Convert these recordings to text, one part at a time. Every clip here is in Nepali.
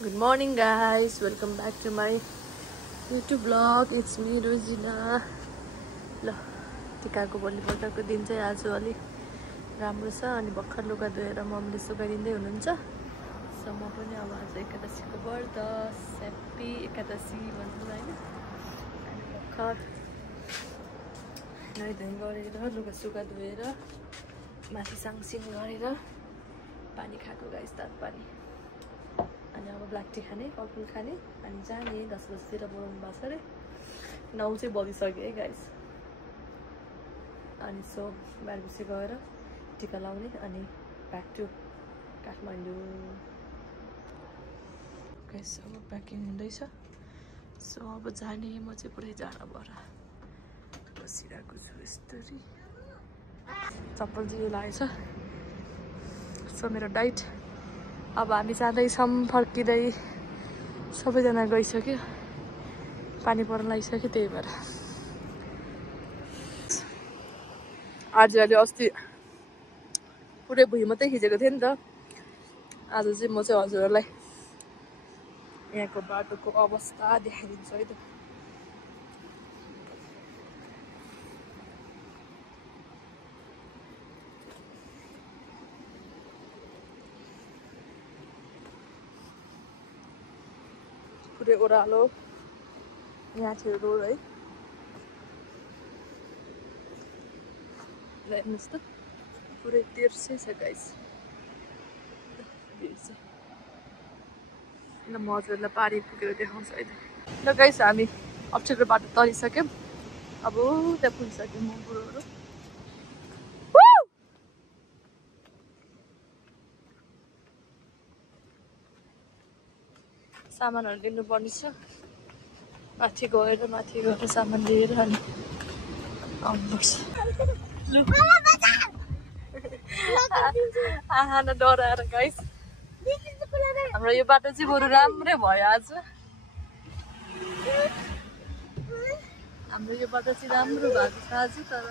Good morning guys, welcome back to my YouTube vlog. It's me Rosina. ल टिकाको भोलिपल्टको दिन चाहिँ आज अलि राम्रो छ अनि भर्खर लुगा धोएर मम्मीले सुकाइदिँदै हुनुहुन्छ। सो म पनि अब आज एकादशीको व्रत ह्याप्पी एकादशी भन्नु हैन। अनि भर्खर नुहाइधुवाइ गरेर लुगा सुगा धोएर माथि साङसिङ गरेर पानी खाएको गाइस, तातो पानी। अनि अब ब्ल्याक टी खाने, कफी खाने अनि जाने 10 बजीतिर बोलाउनु भएको छ अरे। 9 चाहिँ बजिसक्यो है गाइस। अनि सो 12 बजी गएर टिका लाउने अनि ब्याक टु काठमाडौँ। गाइस अब प्याकिङ हुँदैछ। सो अब जाने, म चाहिँ पुरै जाडो भएर बसिरहेको छु यस्तरी। चप्पल चाहिँ लागेछ। सो मेरो डाइट अब हामी जाँदैछौँ, फर्किँदै सबैजना गइसक्यो, पानी पर्न लागिसक्यो, त्यही भएर आज अलि अस्ति पुरै भुइँ मात्रै खिचेको थिएँ नि त। आज चाहिँ म चाहिँ हजुरहरूलाई यहाँको बाटोको अवस्था देखाइदिन्छु है त। पुरै ओह्रालो यहाँ थियो रोड है। हेर्नुहोस् त पुरै तेर्सै छ गाइस। ल म हजुरलाई पारी पुगेर देखाउँछु है त। ल गाइस हामी अप्ठ्यारो बाटो तरिसक्यौँ। अब त्यहाँ पुगिसक्यौँ म बुढोहरू। सामानहरू लिनुपर्ने छ। माथि गएर सामान लिएर अनि आउनुपर्छ। आहा न डराएर गाइस। हाम्रो यो बाटो चाहिँ बरु राम्रै भयो आज। हाम्रो यो बाटो चाहिँ राम्रो भएको छ आज, तर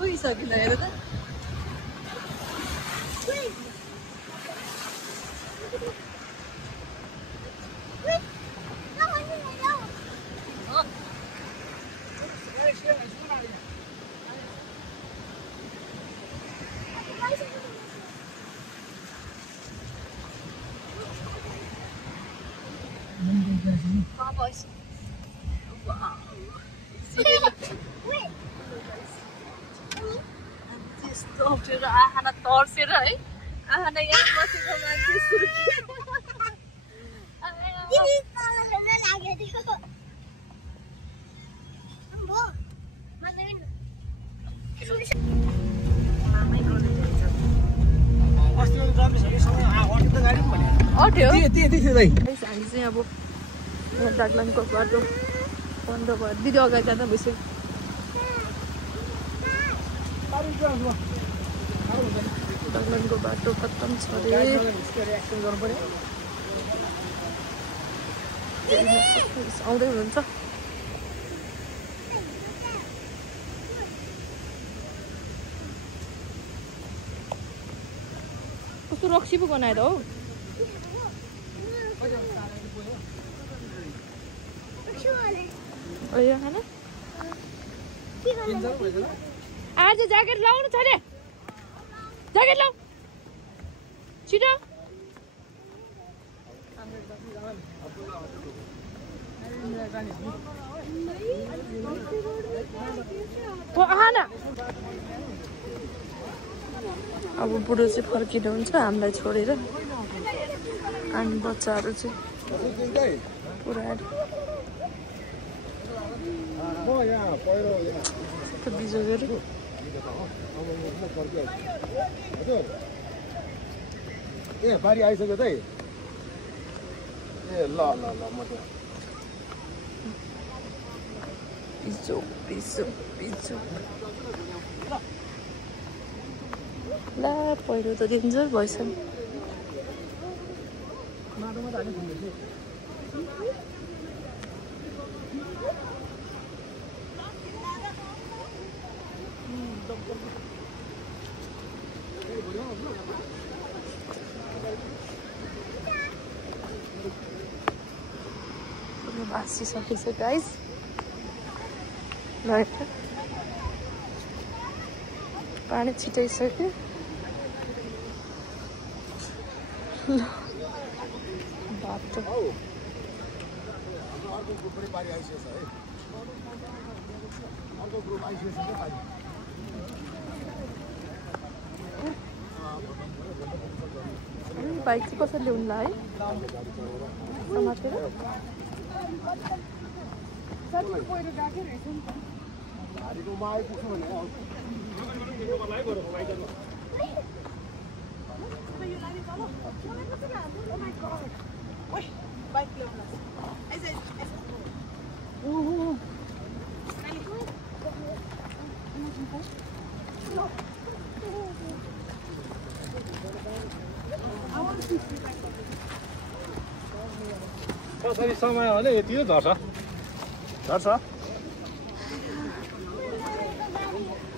पुगिसकिन हेर त। त्यस्तो अप्ठ्यारो आहाना तर्सेर है। आहाना यहाँ बसेको मान्छे हामी चाहिँ अब दार्जिलिङको बाटो बन्द भयो। दिदी अगाडि जाँदा भइसक्यो। दार्जिलिङको बाटो खत्तम छ अरे। आउँदै हुनुहुन्छ। कस्तो रक्सी पो बनाएर हौ। आज ज्याकेट लाउनु छ अरे। ज्याकेट लाउ छिटो। अब बुढो चाहिँ फर्किनुहुन्छ हामीलाई छोडेर। अनि बच्चाहरू चाहिँ पुरा बिजोगहरू। ए बारी आइसक्यो त है। ए ल ल ल म त बिजो ला पहिरो त डेन्जर भएछ नि। आसिसकेछ गाइस ल पानी छिटाइसक्यो ल बाटो बाइक चाहिँ कसरी ल्याउनुला है समातेर कसरी समय हो भने यति झर्छ झर्छ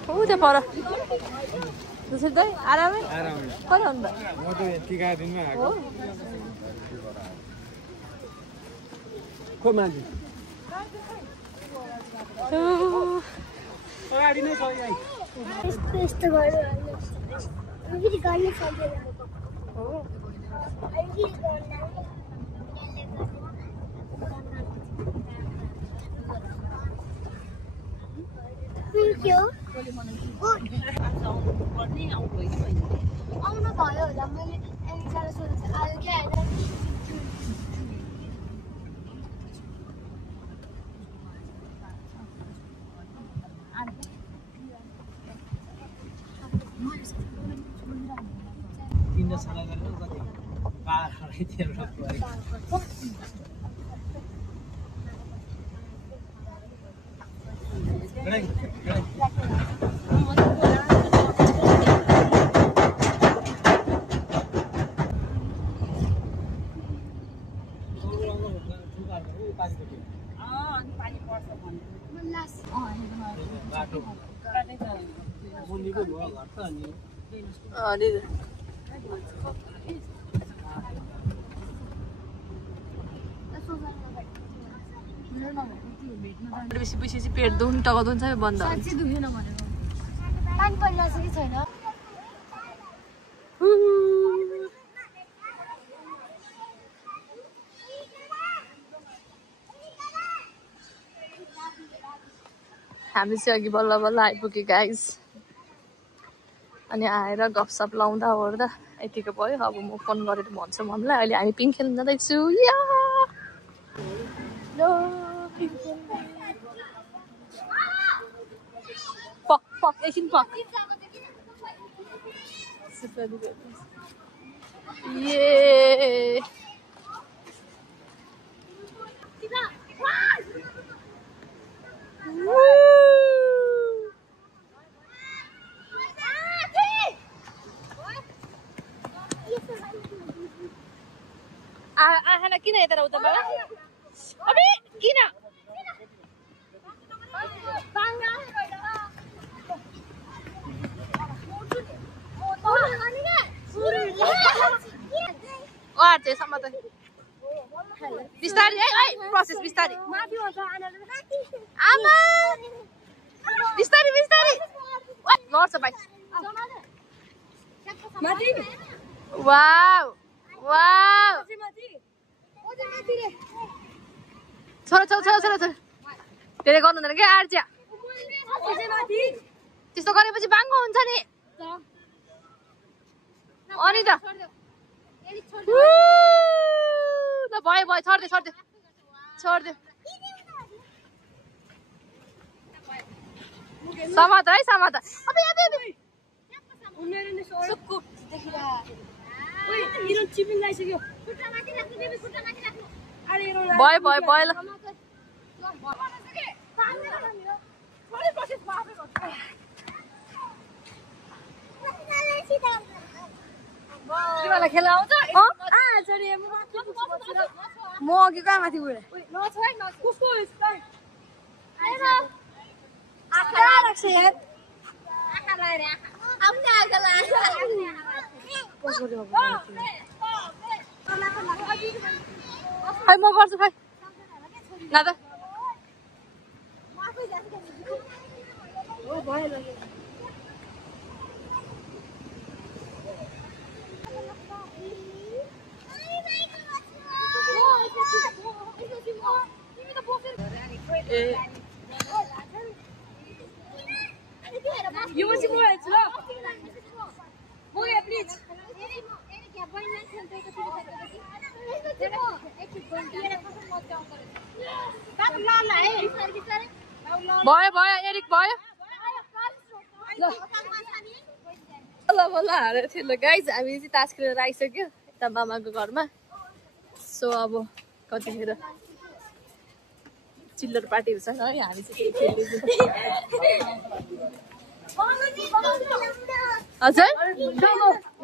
ऊ त्यहाँ पर जसरी दाइ आरामै कहिले आउनु भयो म त टिका दिनमा आएको को मान्छे अगाडि नै छ यहाँ यस्तो गर्नु फेरि गर्न सक्दैन हो आउनु भयो होला मैले एनिसालाई सोधेको आयो कि आएन बेसी बेसी पेट दुख्नु टाउको दुख्नु सबै बन्द हुन्छ पानी पर्न सकेको छैन हामी चाहिँ अघि बल्ल बल्ल आइपुग्यो गाइस अनि आएर गफसप लाउँदा ओर्दा यतिको भयो अब म फोन गरेर भन्छु मम्मीलाई अहिले हामी पिङ खेल्न जाँदैछु या पक पक एकछिन पक ये आहाना किन यता उता बाबा अबे किन आर्चे समात बिस्तारी है प्रोसेस बिस्तारी आमा बिस्तारी बिस्तारी लड्छ भाइ वाउ वाउ छोरा छोरा छोरा छोरा छोरा त्यसले गर्नु हुँदैन क्या आर्च्या त्यस्तो गरेपछि बाङ्गो हुन्छ नि अनि त भयो भयो छोड्दे छोड्दे छोड्दे समात है समात भयो भयो भयो ल तिमीलाई खेल्न आउँछ म अघि कहाँ माथि गएर खै म गर्छु खै नभए यो चाहिँ म हेर्छु ल म यहाँ प्लिज भयो भयो एरिक भयो ल बल्ल हारेर थियो ल गाइज हामी चाहिँ तास खेलेर आइसक्यो यता मामाको घरमा सो अब कतिखेर चिल्लर पार्टीहरू छ है हामी चाहिँ खेल्दैछौँ हजुर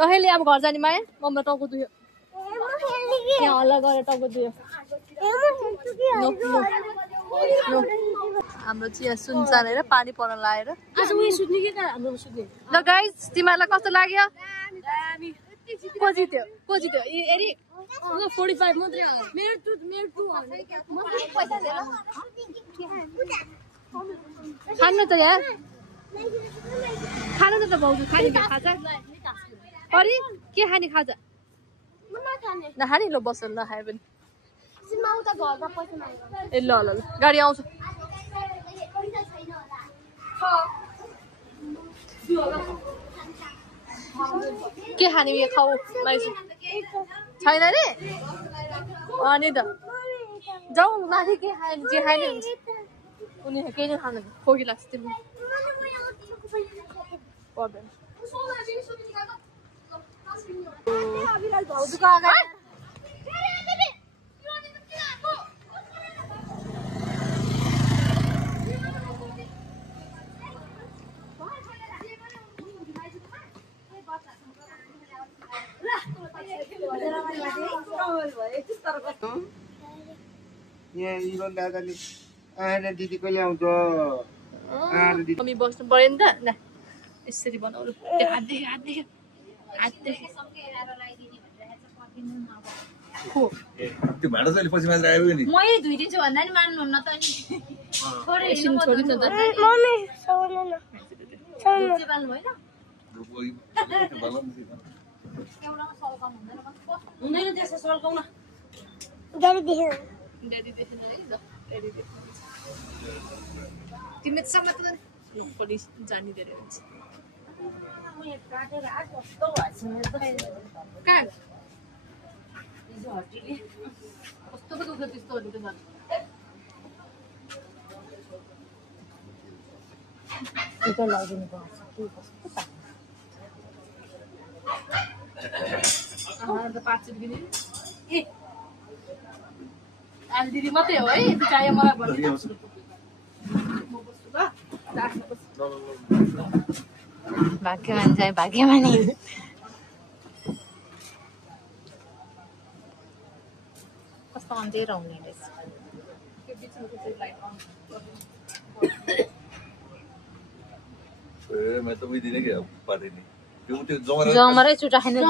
नखेल्ने अब घर जाने माया मम्मी टाउको दुयो यहाँ हल्ला गरेर टाउको दुयो हाम्रो चाहिँ यहाँ सुनसान हेर पानी पर्न लाएर ल गाइज तिमीहरूलाई कस्तो लाग्यो को जित्यो एरी 45 मात्रै खानु त यहाँ खानु त भाउजू खाने खाजा अरे के खाने खाजा नखाने ल बस नखायो भने ए ल ल ल गाडी आउँछ के खाने उयो खाऊ माइजू छैन रे अनि त जाउँ माथि के खायो जे खाने हुन्छ उनीहरू केही नै खानु खोकी लाग्छ तिमी पर्दैन दिदी कहिले आउँछ मम्मी बस्नु पर्यो नि त ल यसरी बनाउनु त्यो हातदेखि त्यो भाडा चाहिँ पछि मात्र आयो नि मै धुइदिन्छु भन्दा नि मान्नुहुन्न त नि एकछिन छोडी न त हुँदैन त्यसो सल्काउन तिमी त पुलिस जानी धेरै हुन्छ कहाँ कस्तो पो दुख्छ त्यस्तोहरू त पाँच रुपियाँ ए आज दिदी मात्रै हो है त्यो चाहियो मलाई भन्नु भाग्यमानी चाहिँ भाग्यमानी कस्तो अन्धेर हुने रहेछ मैं तो वही देने गया पार्टी नहीं क्यों तो जमरै चुटा खाने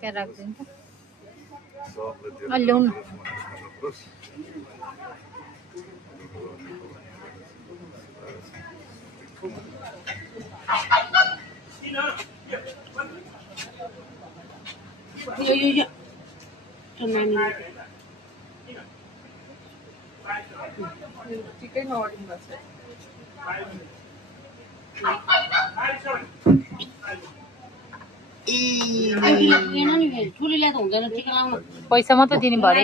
क्या राख्दैन त ल्याउनु चिकन ऑर्डर बस पैसा मात्र दिने भरे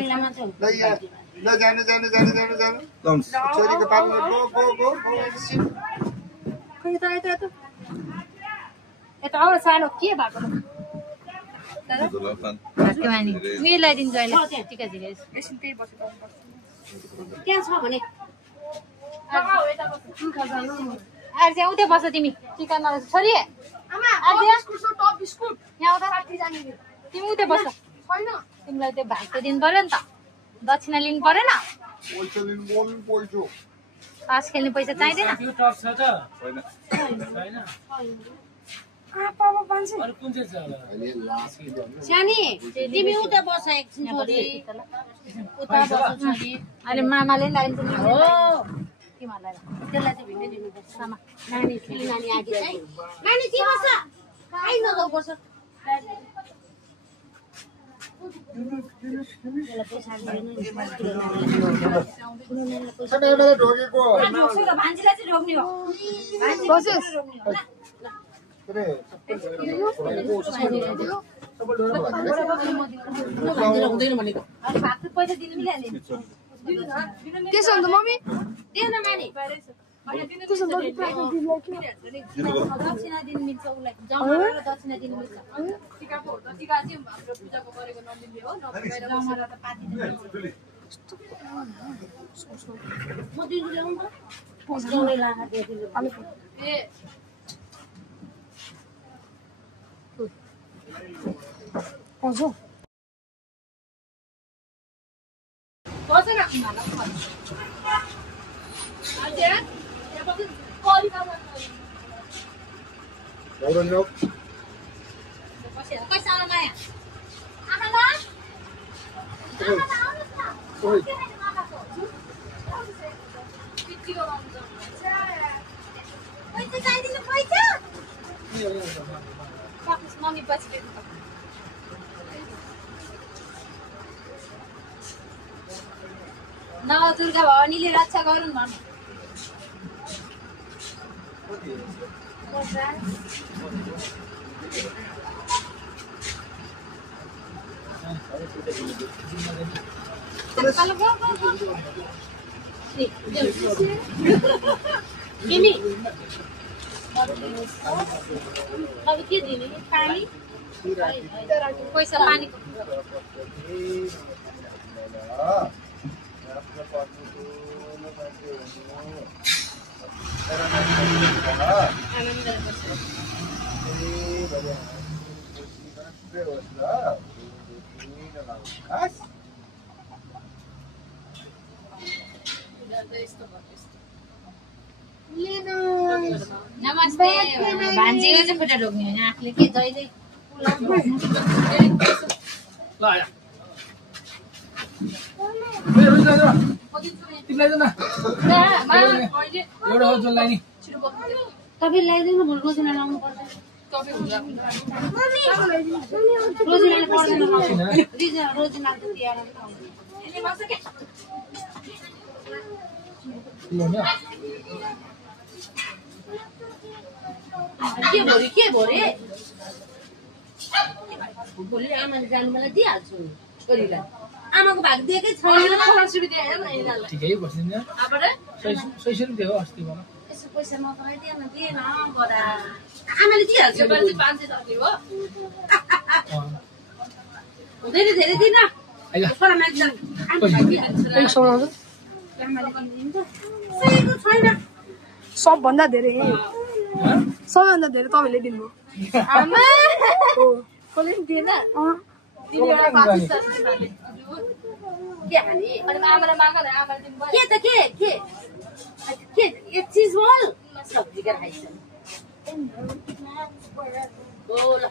यता आउ सानो के भएको उयो लगाइदिन्छ अहिले टिका झिरे एकछिन त्यही बसेको त्यहाँ छ भने चाहिँ उतै बस्छ तिमी टिका नबस्छ छोरी तिमी उतै बस्छ तिमीलाई त्यो भाग त दिनु पर्यो नि त दक्षिणा लिनु परेन पैसा लिनु बोल्नु पैसा तास खेल्ने पैसा चाहिँदैन यो टप छ त छैन छैन अरु कुन चाहिँ छ होला अहिले लास्ट सानी तिमी उता बस एकछिन छोरी उता बस छोरी अहिले मामाले नि लाइन्छ नि हो तिमीहरूलाई त्यसलाई चाहिँ भिन्दै दिनुपर्छ नानी ठुली नानी आगे चाहिँ नानी के बस्छ आइ नजाउ पर्छ ढोकेको भान्जीलाई चाहिँ रोक्ने हो हुँदैन भनेको पैसा दिनु मिलिहाल्यो त्यसो भने त मम्मी दिएन नानी दक्षिणा दिनु मिल्छ उसलाई जमारा र दक्षिणा दिनु मिल्छ जमारा त पाती दिनु म दिन्छु ल्याउनु पैसा माया मम्मी पछि न दुर्गा भवानीले रक्षा गरून् भन्नु तिमी अब के दिने पानी पैसा पानीको नमस्ते भान्जीको चाहिँ खुट्टा ढोक्ने होइन आफूले के जहिले ल आया तिमीलाई जान एउटा हो जसलाई नि तपाईँ ल्याइदिनु भुल रोजिना लाउनु पर्छ रोजिनाले पर्दैन रोजिना त तिहार के भोरे भोलि आमाले जानु मलाई दिइहाल्छु नि छोरीलाई आमाको भाग दिएकै छैन ठिकै बसिन्छ 600 रुपियाँ हो अस्ति मलाई यसो पैसा नपराइदिएन दिएन बडा आमाले दिइहाल्छु हुँदैन धेरै दिन छैन सबभन्दा धेरै सबैभन्दा धेरै तपाईँले दिनुभयो आमा हो कसले पनि दिएन के हाने अनि आमालाई माग न आमाले दिनुभयो के त के एक चिज बोल सब्जी का खाइछ बोल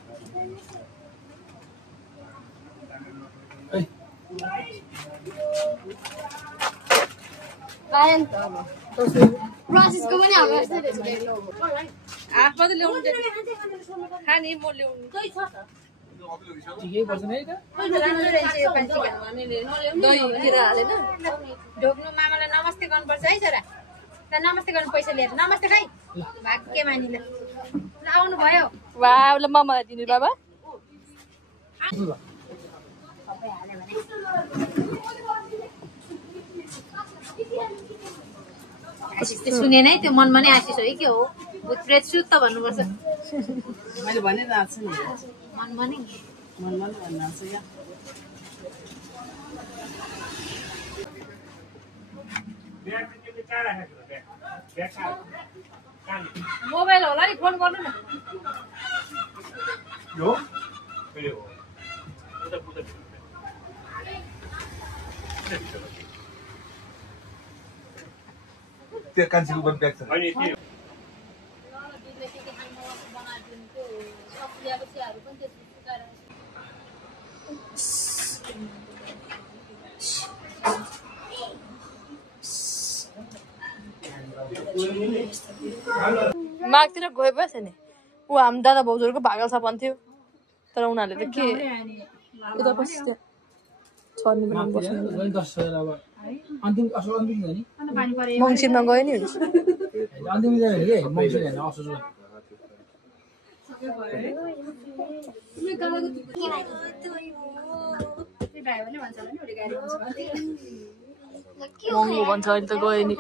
आएन त अब प्रोसेसको पनि हाम्रो यस्तै रहेछ आफै त ल्याउनु खाने म ल्याउनु दही छ त ठिकै पर्छ नि है त दही लिएर हालेन ढोक्नु मामालाई नमस्ते गर्नुपर्छ है छोरा ल नमस्ते गर्नु पैसा लिएर नमस्ते खै भाग्य मानिले ल आउनु भयो वा ल मामालाई दिनु बाबा सुनेन है त्यो मनमा नै आशिष हो के हो भूतप्रेत सुत्त भन्नुपर्छ मैले भनिरहेको छु नि मनमा नै मनमा नै भनिरहेको छु यहाँ मोबाइल होला नि फोन गर्नु न यो त्यो कान्छीको पनि ब्याग छ मागतिर गए पो छ नि ऊ हामी दादा भाउजूहरूको भागल छ भन्थ्यो तर उनीहरूले त के उता पछि मङ्सिरमा गयो नि महँगो भन्छ अहिले त गयो नि